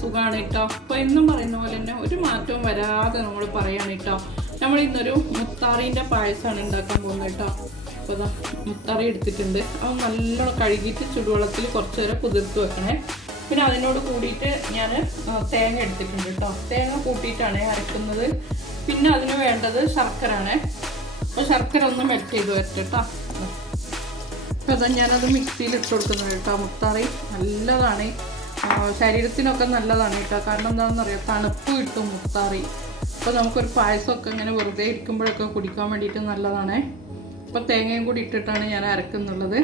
സുഖമാണ് കേട്ടോ. അപ്പോൾ എന്നും പറയുന്ന പോലെ തന്നെ ഒരു മാറ്റവും വരാതെ നമ്മൾ പറയാണ് കേട്ടോ. നമ്മൾ ഇന്നൊരു മുത്താറിന്റെ പായസമാണ് ഉണ്ടാക്കാൻ പോകുന്നത് കേട്ടോ. അപ്പോൾ മുത്താറി എടുത്തിട്ടുണ്ട്. അത് നല്ലോണം കഴുകിയിട്ട് ചുടുവെള്ളത്തിൽ കുറച്ച് നേരം കുതിർത്ത് വെക്കണേ. പിന്നെ അതിനോട് കൂടിയിട്ട് ഞാൻ തേങ്ങ എടുത്തിട്ടുണ്ട് കേട്ടോ. തേങ്ങ കൂട്ടിയിട്ടാണ് അരക്കുന്നത്. പിന്നെ അതിന് വേണ്ടത് ശർക്കര ആണ് അപ്പോൾ ശർക്കര ഒന്ന് മെൽറ്റ് ചെയ്ത് വരട്ടെ കേട്ടോ അതാ ഞാനത് മിക്സിയിൽ ഇട്ട് കൊടുക്കുന്നത് കേട്ടോ. മുത്താറി നല്ലതാണ്. ശരീരത്തിനൊക്കെ നല്ലതാണ് കേട്ടോ. കാരണം എന്താണെന്ന് അറിയാം തണുപ്പ് കിട്ടും മുത്താറി. അപ്പോൾ നമുക്കൊരു പായസമൊക്കെ ഇങ്ങനെ വെറുതെ ഇരിക്കുമ്പോഴൊക്കെ കുടിക്കാൻ വേണ്ടിയിട്ട് നല്ലതാണ്. അപ്പോൾ തേങ്ങയും കൂടി ഇട്ടിട്ടാണ് ഞാൻ അരക്കുന്നുള്ളത്.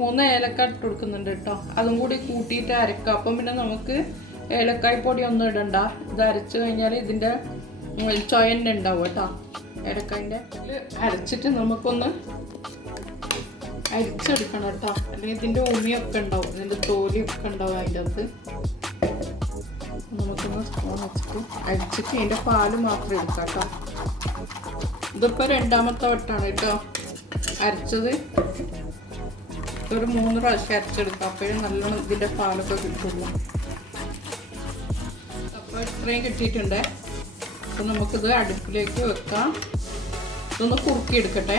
മൂന്ന് ഏലക്ക ഇട്ട് കൊടുക്കുന്നുണ്ട് കേട്ടോ. അതും കൂടി കൂട്ടിയിട്ട് അരക്കുക. അപ്പം പിന്നെ നമുക്ക് ഏലക്കായ് പൊടി ഒന്നും ഇടണ്ട. ഇത് അരച്ചു കഴിഞ്ഞാൽ ഇതിന്റെ ചൊയന്നെ ഉണ്ടാവും കേട്ടോ. ഇതിൽ അരച്ചിട്ട് നമുക്കൊന്ന് അരിച്ചെടുക്കണം കേട്ടോ. അല്ലെങ്കിൽ ഇതിന്റെ ഉമിയൊക്കെ ഉണ്ടാവും. ഇതിന്റെ തോലിയൊക്കെ ഉണ്ടാവും അതിന്റെ അകത്ത്. നമുക്കൊന്ന് സ്പൂൺ വെച്ചിട്ട് അരിച്ചിട്ട് അതിന്റെ പാൽ മാത്രം എടുക്കാം കേട്ടോ. ഇതിപ്പോൾ രണ്ടാമത്തെ വട്ടാണ് കേട്ടോ അരച്ചത്. ഒരു മൂന്ന് പ്രാവശ്യം അരച്ചെടുക്കാം. അപ്പോഴും നല്ലോണം ഇതിന്റെ പാലൊക്കെ കിട്ടുള്ളൂ. അപ്പോൾ ഇത്രയും കിട്ടിയിട്ടുണ്ട്. അപ്പോൾ നമുക്കിത് അടുപ്പിലേക്ക് വെക്കാം. ഇതൊന്ന് കുറുക്കിയെടുക്കട്ടെ.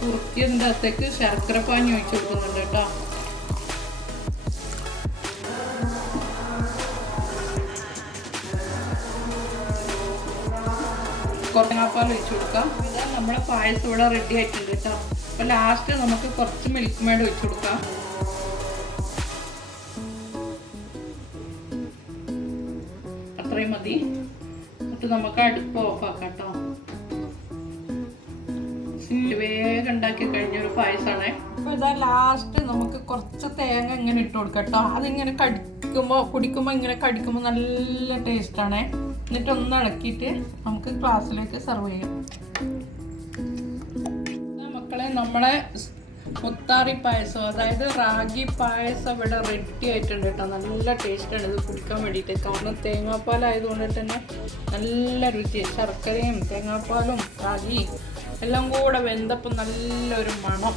കുറുക്കിയതിന്റെ അകത്തേക്ക് ശർക്കര പാനി ഒഴിച്ചു കൊടുക്കുന്നുണ്ട് കേട്ടോ. കൊറങ്ങാപ്പാൽ ഒഴിച്ചു കൊടുക്കാം. ഇതാ നമ്മുടെ പായസം ഇവിടെ റെഡി ആയിട്ടുണ്ട് കേട്ടോ. അപ്പോൾ ലാസ്റ്റ് നമുക്ക് കുറച്ച് മിൽക്ക് മേഡ് ഒഴിച്ചു കൊടുക്കാം. അത്രയും മതി. എന്നിട്ട് നമുക്ക് അടുപ്പ് ഓഫാക്കാം കേട്ടോ വേഗം ഉണ്ടാക്കി കഴിഞ്ഞ ഒരു പായസമാണേ ഇതാ ലാസ്റ്റ് നമുക്ക് കുറച്ച് തേങ്ങ ഇങ്ങനെ ഇട്ട് കൊടുക്കാം കേട്ടോ അതിങ്ങനെ കടിക്കുമ്പോ കുടിക്കുമ്പോ ഇങ്ങനെ കടിക്കുമ്പോ നല്ല ടേസ്റ്റാണേ എന്നിട്ട് ഒന്ന് ഇളക്കിട്ട് നമുക്ക് ഗ്ലാസ്സിലേക്ക് സെർവ് ചെയ്യാം. മക്കളെ നമ്മളെ മുത്താറി പായസം അതായത് റാഗി പായസം ഇവിടെ റെഡി ആയിട്ടുണ്ട് കേട്ടോ. നല്ല ടേസ്റ്റാണ് ഇത് കുടിക്കാൻ വേണ്ടിയിട്ട്. കാരണം തേങ്ങാപ്പാലായതുകൊണ്ട് തന്നെ നല്ല രുചി ശർക്കരയും തേങ്ങാപ്പാലും റാഗി എല്ലാം കൂടെ വെന്തപ്പം നല്ലൊരു മണം.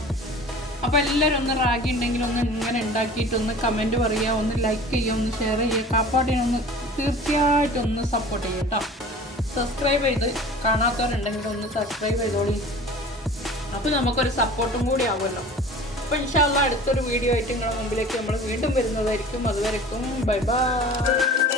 അപ്പോൾ എല്ലാവരും ഒന്ന് റാഗി ഉണ്ടെങ്കിൽ ഒന്ന് ഇങ്ങനെ ഉണ്ടാക്കിയിട്ട് ഒന്ന് കമന്റ് പറയുക. ഒന്ന് ലൈക്ക് ചെയ്യുക ഒന്ന് ഷെയർ ചെയ്യുക. കാപ്പാട്ടിനൊന്ന് തീർച്ചയായിട്ടും ഒന്ന് സപ്പോർട്ട് ചെയ്യുക കേട്ടോ. സബ്സ്ക്രൈബ് ചെയ്ത് കാണാത്തവരുണ്ടെങ്കിൽ ഒന്ന് സബ്സ്ക്രൈബ് ചെയ്തോളി. അപ്പോൾ നമുക്കൊരു സപ്പോർട്ടും കൂടി ആവുമല്ലോ. അപ്പോൾ ഇൻഷാല്ല അടുത്തൊരു വീഡിയോ ആയിട്ട് നിങ്ങളുടെ മുമ്പിലേക്ക് നമ്മൾ വീണ്ടും വരുന്നതായിരിക്കും. അതുവരെക്കും ബൈ ബൈ